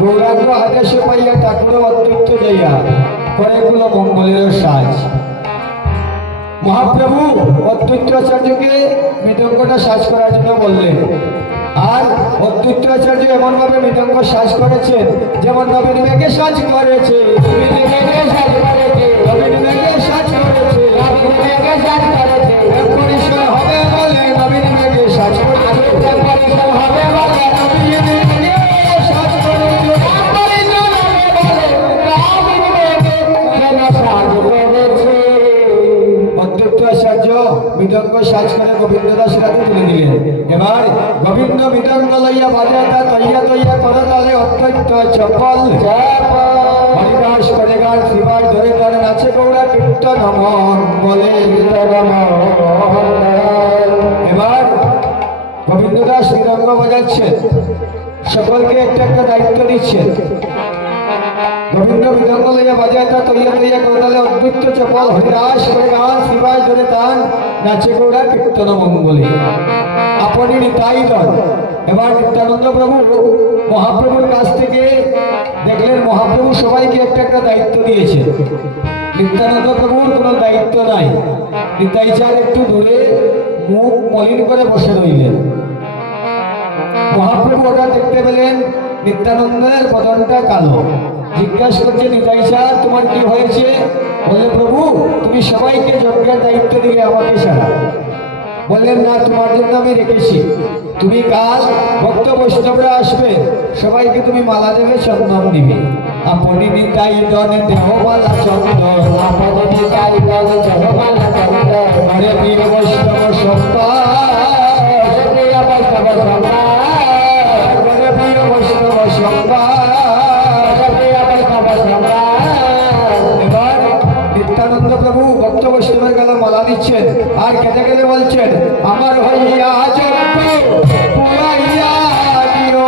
গৌরাঙ্গ আদেশ পাইয়া ঠাকুর অত্যন্ত যাইয়া অনেকগুলো মঙ্গলের সাজ। মহাপ্রভু অদ্বৈতাচার্যকে মৃদঙ্গটা সাজ করার জন্য বললেন, আর অদ্বৈতাচার্য এমন ভাবে মৃদঙ্গ সাজ করেছেন যেমন নবীন মেঘে সাজ করেছে, পরিষ্কার হবে বলে নবীন মেঘে সাজ করেছে, হবে বলে মৃদঙ্গ সাজ করে গোবিন্দ দাসের হাতে তুলে দিলেন। এবার গোবিন্দ মৃদঙ্গ লইয়া বাজাতা তৈয়া তৈয়া করে তালে অত্যন্ত চপল হরিদাস করে গান শিবাই ধরে ধরে নাচে গৌড়া কীর্তন বলে। এবার গোবিন্দ দাস মৃদঙ্গ বাজাচ্ছেন, সকলকে একটা একটা দায়িত্ব দিচ্ছেন। গোবিন্দ মৃদঙ্গ লইয়া বাজাতা তৈয়া তৈয়া করে তালে অদ্ভুত চপল হরিদাস করে গান শিবাই ধরে তান নাচে গৌড়া কীর্তন মঙ্গলে আপনি নিতাই দল। এবার নিত্যানন্দ প্রভু মহাপ্রভুর কাছ থেকে দেখলেন মহাপ্রভু সবাইকে একটা একটা দায়িত্ব দিয়েছে, নিত্যানন্দ প্রভুর কোনো দায়িত্ব নাই। নিতাই চাঁদ একটু দূরে মুখ মলিন করে বসে রইলেন। মহাপ্রভু ওটা দেখতে পেলেন নিত্যানন্দের বদনটা কালো। জিজ্ঞাসা করছে, নিতাই চাঁদ তোমার কি হয়েছে? বলে, প্রভু তুমি সবাইকে যজ্ঞের দায়িত্ব দিলে আমাকে ছাড়া। বললেন, না, তোমার জন্য আমি রেখেছি। তুমি কাল ভক্ত বৈষ্ণবরা আসবে, সবাইকে তুমি মালা দেবে, চন্দন দিবে। আপনি নিতাই দনে দেহমালা চন্দন, আপনি নিতাই দনে দেহমালা চন্দন, হরে প্রিয় বৈষ্ণব সম্পাদ, হরে প্রিয় বৈষ্ণব সম্পাদ, হরে প্রিয় বৈষ্ণব সম্পাদ, হরে প্রিয় বৈষ্ণব সম্পাদ। এবার নিত্যানন্দ প্রভু ভক্ত বৈষ্ণবের গলা মালা দিচ্ছেন, আর কেটে কেটে বলছেন, আমার হইয়া যজ্ঞ পুরাইয়া দিও।